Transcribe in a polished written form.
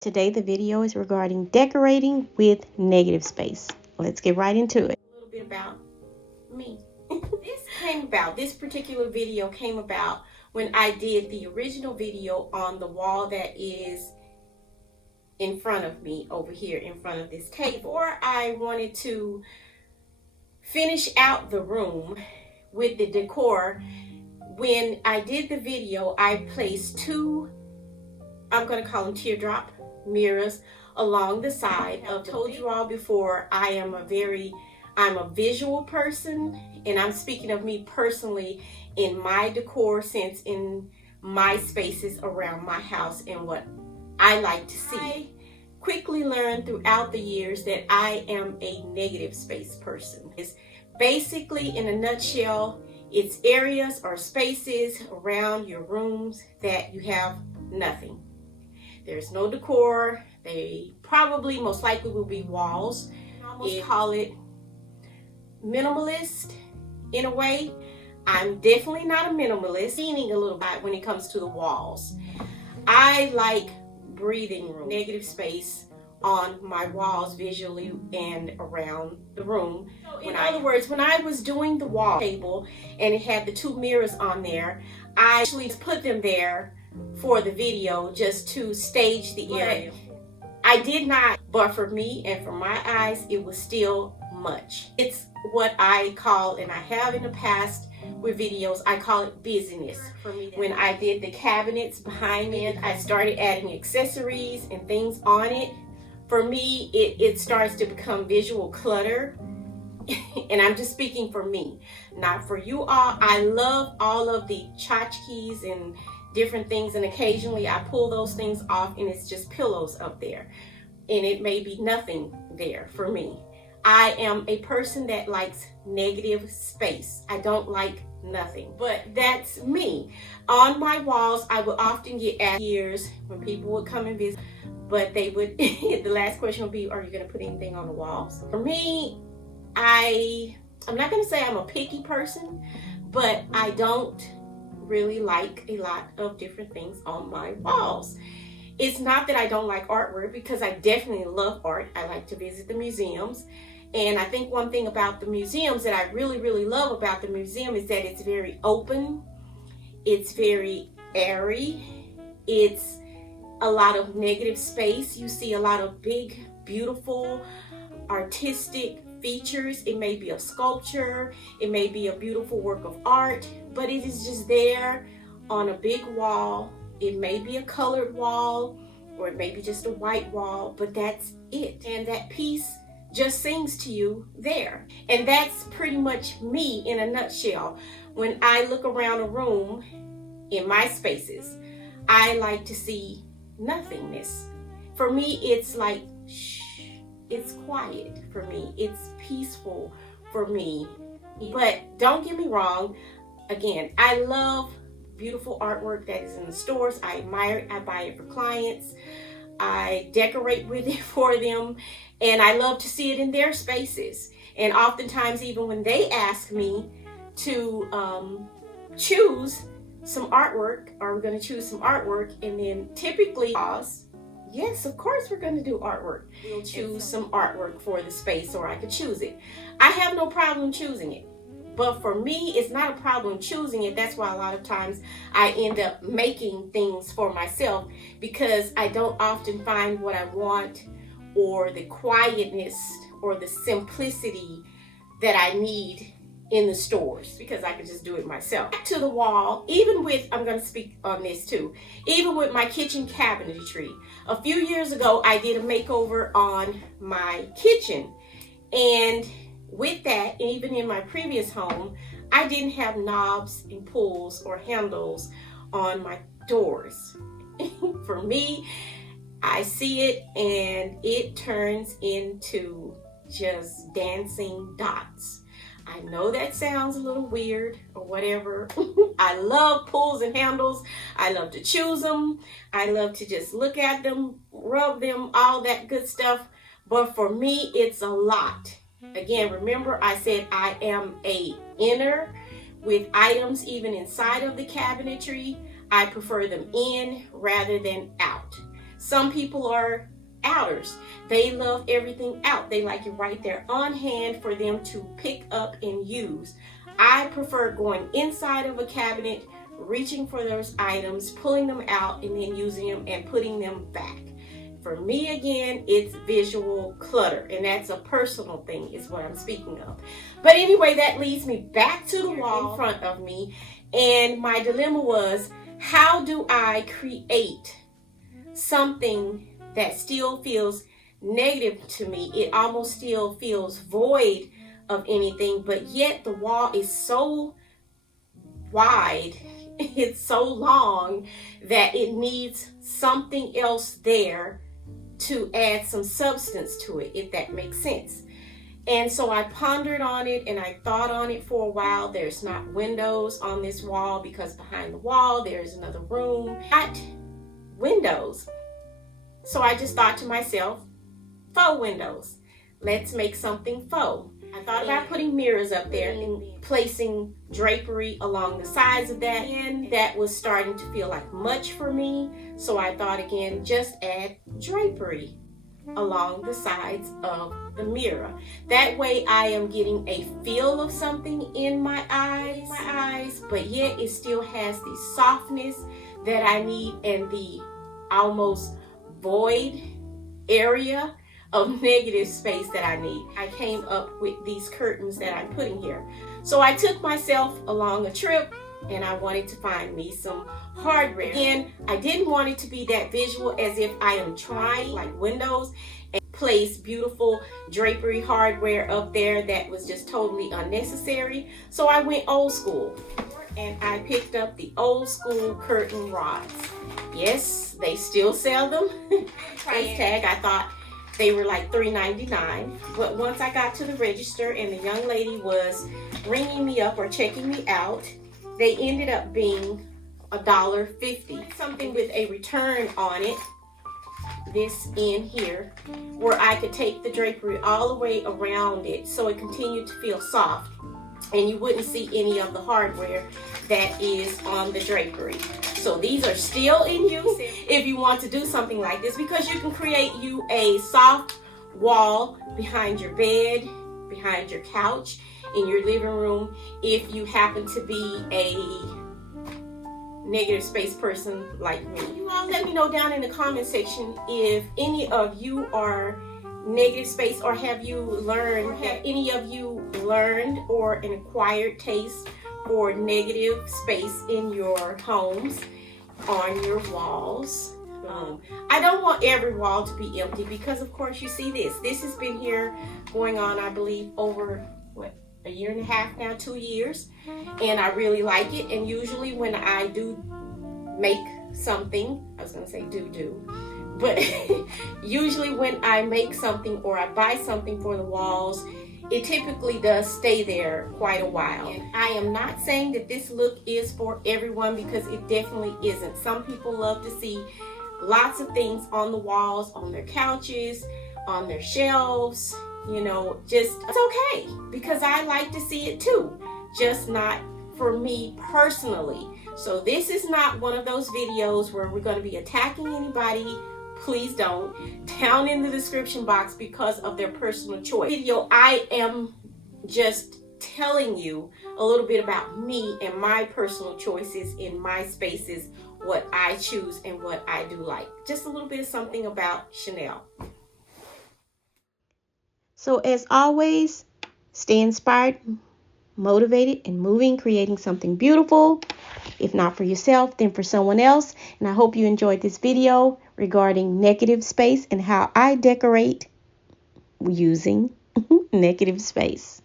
Today the video is regarding decorating with negative space. Let's get right into it. A little bit about me. This particular video came about when I did the original video on the wall that is in front of me over here in front of this table. Or I wanted to finish out the room with the decor. When I did the video, I placed two, I'm going to call them teardrop mirrors along the side. I've told you all before, I'm a visual person, and I'm speaking of me personally in my decor sense, in my spaces around my house and what I like to see. I quickly learned throughout the years that I am a negative space person. It's basically, in a nutshell, it's areas or spaces around your rooms that you have nothing. There's no decor. They probably most likely will be walls. I almost call it minimalist in a way. I'm definitely not a minimalist, leaning a little bit when it comes to the walls. I like breathing room, negative space on my walls visually and around the room. So in other words, when I was doing the wall table and it had the two mirrors on there, I actually put them there for the video just to stage the area. I did not, but for me and for my eyes, it was still much. It's what I call, and I have in the past with videos, I call it busyness. For me, when I did the cabinets behind me, I started adding accessories and things on it. For me, it starts to become visual clutter. And I'm just speaking for me, not for you all. I love all of the tchotchkes and different things, and occasionally I pull those things off and it's just pillows up there, and it may be nothing there for me. I am a person that likes negative space. I don't like nothing, but that's me. On my walls, I would often get asked years when people would come and visit, but they would, the last question would be, are you going to put anything on the walls? For me, I'm not going to say I'm a picky person, but I don't really like a lot of different things on my walls. It's not that I don't like artwork, because I definitely love art. I like to visit the museums. And I think one thing about the museums that I really, really love about the museum is that it's very open. It's very airy. It's a lot of negative space. You see a lot of big, beautiful, artistic features. It may be a sculpture, it may be a beautiful work of art, but it is just there on a big wall. It may be a colored wall, or it may be just a white wall, but that's it. And that piece just sings to you there. And that's pretty much me in a nutshell. When I look around a room in my spaces, I like to see nothingness. For me, it's like, shh. It's quiet for me. It's peaceful for me. But don't get me wrong. Again, I love beautiful artwork that is in the stores. I admire it. I buy it for clients. I decorate with it for them. And I love to see it in their spaces. And oftentimes, even when they ask me to choose some artwork, or we're going to choose some artwork, and then typically, yes, of course we're going to do artwork. We'll choose some artwork for the space, or I could choose it. I have no problem choosing it. But for me, it's not a problem choosing it. That's why a lot of times I end up making things for myself, because I don't often find what I want, or the quietness or the simplicity that I need in the stores, because I could just do it myself. Back to the wall, even with, I'm going to speak on this too, even with my kitchen cabinetry. A few years ago, I did a makeover on my kitchen, and with that, even in my previous home, I didn't have knobs and pulls or handles on my doors. For me, I see it and it turns into just dancing dots. I know that sounds a little weird or whatever. I love pulls and handles. I love to choose them. I love to just look at them, rub them, all that good stuff. But for me, it's a lot. Again, remember I said I am a inner with items even inside of the cabinetry. I prefer them in rather than out. Some people are outers. They love everything out. They like it right there on hand for them to pick up and use. I prefer going inside of a cabinet, reaching for those items, pulling them out, and then using them and putting them back. For me, again, it's visual clutter, and that's a personal thing is what I'm speaking of. But anyway, that leads me back to the wall in front of me, and my dilemma was, how do I create something that still feels negative to me? It almost still feels void of anything, but yet the wall is so wide, it's so long that it needs something else there to add some substance to it, if that makes sense. And so I pondered on it and I thought on it for a while. There's not windows on this wall because behind the wall there's another room, not windows. So I just thought to myself, faux windows. Let's make something faux. I thought about putting mirrors up there and placing drapery along the sides of that, and that was starting to feel like much for me. So I thought again, just add drapery along the sides of the mirror. That way I am getting a feel of something in my eyes, but yet it still has the softness that I need and the almost void area of negative space that I need. I came up with these curtains that I'm putting here. So I took myself along a trip and I wanted to find me some hardware. Again, I didn't want it to be that visual as if I am trying like windows and place beautiful drapery hardware up there. That was just totally unnecessary. So I went old school and I picked up the old school curtain rods. Yes, they still sell them. Price tag, I thought they were like $3.99, but once I got to the register and the young lady was ringing me up or checking me out, they ended up being $1.50. Something with a return on it, this in here, where I could take the drapery all the way around it so it continued to feel soft and you wouldn't see any of the hardware that is on the drapery. So these are still in use if you want to do something like this, because you can create you a soft wall behind your bed, behind your couch, in your living room, if you happen to be a negative space person like me. You all let me know down in the comment section if any of you are negative space, or have any of you learned or an acquired taste for negative space in your homes, on your walls. I don't want every wall to be empty, because of course you see this has been here going on, I believe, over a year and a half now, 2 years, and I really like it. And usually when I do make something, I was gonna say but usually when I make something or I buy something for the walls, it typically does stay there quite a while. And I am not saying that this look is for everyone, because it definitely isn't. Some people love to see lots of things on the walls, on their couches, on their shelves, you know, it's okay, because I like to see it too, just not for me personally. So this is not one of those videos where we're going to be attacking anybody. Please don't. Down in the description box because of their personal choice. Video, I am just telling you a little bit about me and my personal choices in my spaces, what I choose and what I do like. Just a little bit of something about Chanel. So as always, stay inspired, motivated, and moving, creating something beautiful. If not for yourself, then for someone else. And I hope you enjoyed this video regarding negative space and how I decorate using negative space.